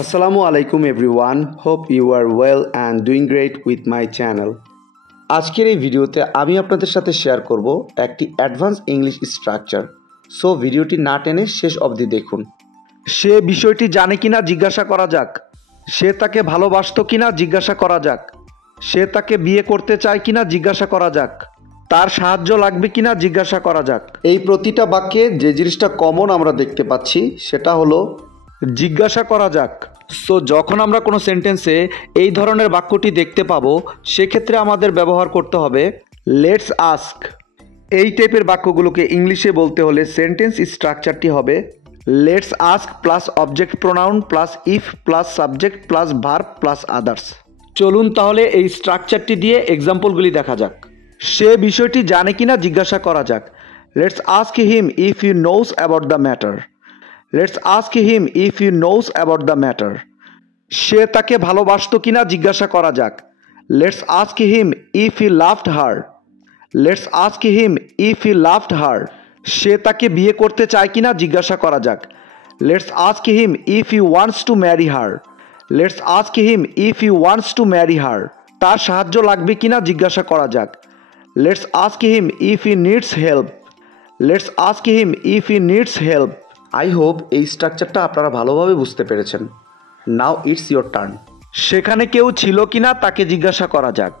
Assalamu alaikum everyone. Hope you are well and doing great with my channel. আজকের এই ভিডিওতে আমি আপনাদের সাথে শেয়ার করব একটি অ্যাডভান্স ইংলিশ স্ট্রাকচার। সো ভিডিওটি না টেনে শেষ অবধি দেখুন। সে বিষয়টি জানে কিনা জিজ্ঞাসা করা যাক। সে তাকে ভালোবাসতো কিনা জিজ্ঞাসা করা যাক। সে তাকে বিয়ে করতে চায় কিনা জিজ্ঞাসা করা যাক। তার সাহায্য লাগবে কিনা জিজ্ঞাসা করা যাক। এই প্রতিটা বাক্যে যে জিনিসটা কমন আমরা দেখতে পাচ্ছি সেটা হলো জিজ্ঞাসা করা যাক। সো যখন আমরা কোনো সেন্টেন্সে এই ধরনের বাক্যটি দেখতে পাবো সেক্ষেত্রে আমাদের ব্যবহার করতে হবে লেটস আস্ক। এই টাইপের বাক্যগুলোকে ইংলিশে বলতে হলে সেন্টেন্স স্ট্রাকচারটি হবে let's ask plus object pronoun plus if plus subject plus verb plus others. চলুন তাহলে এই স্ট্রাকচারটি দিয়ে এক্সাম্পলগুলি দেখা যাক। সে বিষয়টি জানে কিনা জিজ্ঞাসা করা যাক। Let's ask him if he knows about the matter. Let's ask him if he knows about the matter. সে তাকে ভালোবাসতো কিনা জিজ্ঞাসা করা যাক। Let's ask him if he loved her. Let's ask him if he loved her. সে তাকে বিয়ে করতে চায় কিনা জিজ্ঞাসা করা যাক। Let's ask him if he wants to marry her. Let's ask him if he wants to marry হার। তার সাহায্য লাগবে কিনা জিজ্ঞাসা করা যাক। Let's ask him if he needs help. Let's ask him if he needs help. I hope এই স্ট্রাকচারটা আপনারা ভালোভাবে বুঝতে পেরেছেন। Now it's your turn. সেখানে কেউ ছিল কিনা তাকে জিজ্ঞাসা করা যাক।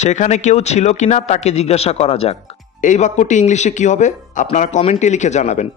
সেখানে কেউ ছিল কিনা তাকে জিজ্ঞাসা করা যাক। এই বাক্যটি ইংলিশে কি হবে আপনারা কমেন্টে লিখে জানাবেন।